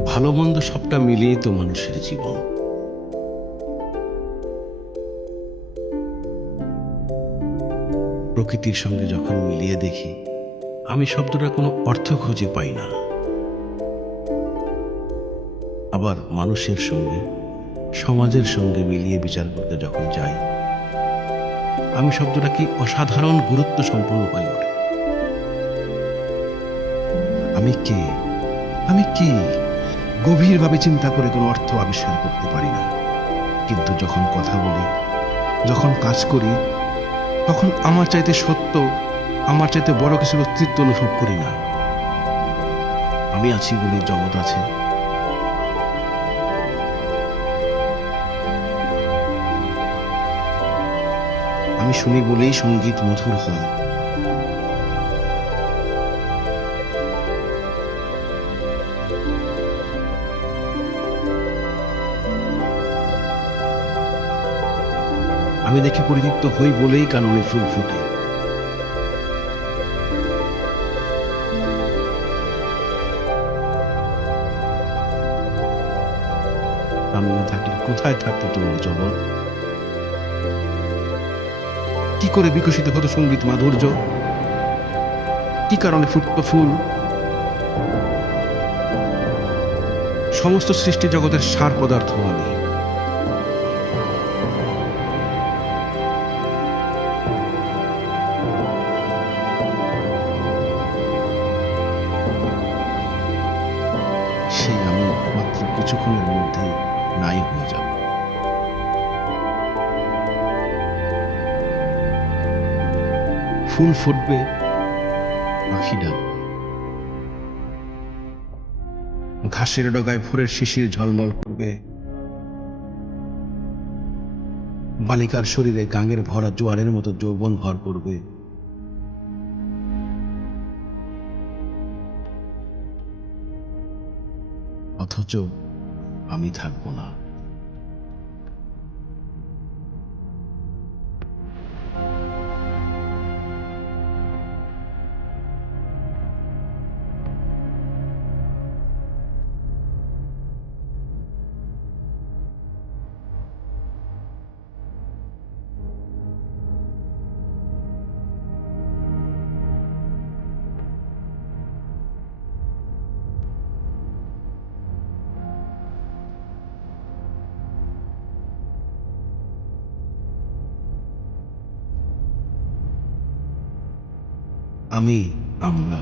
ভালো মন্দ সবটা মিলিয়ে তো মানুষের জীবন। প্রকৃতির সঙ্গে যখন মিলিয়ে দেখি, আমি শব্দটা কোনো অর্থ খুঁজে পাই না। আবার মানুষের সঙ্গে, সমাজের সঙ্গে মিলিয়ে বিচার করতে যখন যাই, আমি শব্দটা কি অসাধারণ গুরুত্ব সম্পন্ন হয়ে ওঠে। আমি কে, আমি কি, গভীরভাবে চিন্তা করে কোনো অর্থ আবিষ্কার করতে পারি না। কিন্তু যখন কথা বলি, যখন কাজ করি, তখন আমার চাইতে সত্য, আমার চাইতে বড় কিছুর অস্তিত্ব অনুভব করি না। আমি আছি বলে জগৎ আছে। আমি শুনি বলেই সঙ্গীত মধুর হয়। আমি দেখে পরিতৃপ্ত হই বলেই কাননে ফুল ফোটে। আমি না থাকলে কোথায় থাকতো তোমার জগৎ? কি করে বিকশিত হতো সঙ্গীত মাধুর্য? কি কারণে ফুটতো ফুল? সমস্ত সৃষ্টি জগতের সার পদার্থ আমি। সেই আমি মাত্র কিছুক্ষণের মধ্যে নাই হয়ে যাব। ফুল ফুটবে, পাখি ডাকবে, ঘাসের ডগায় ভোরের শিশির ঝলমল করবে, বালিকার শরীরে গাঙের ভরা জোয়ারের মতো যৌবন ভর করবে। অথচ আমি থাকবো না। আমি, আমরা।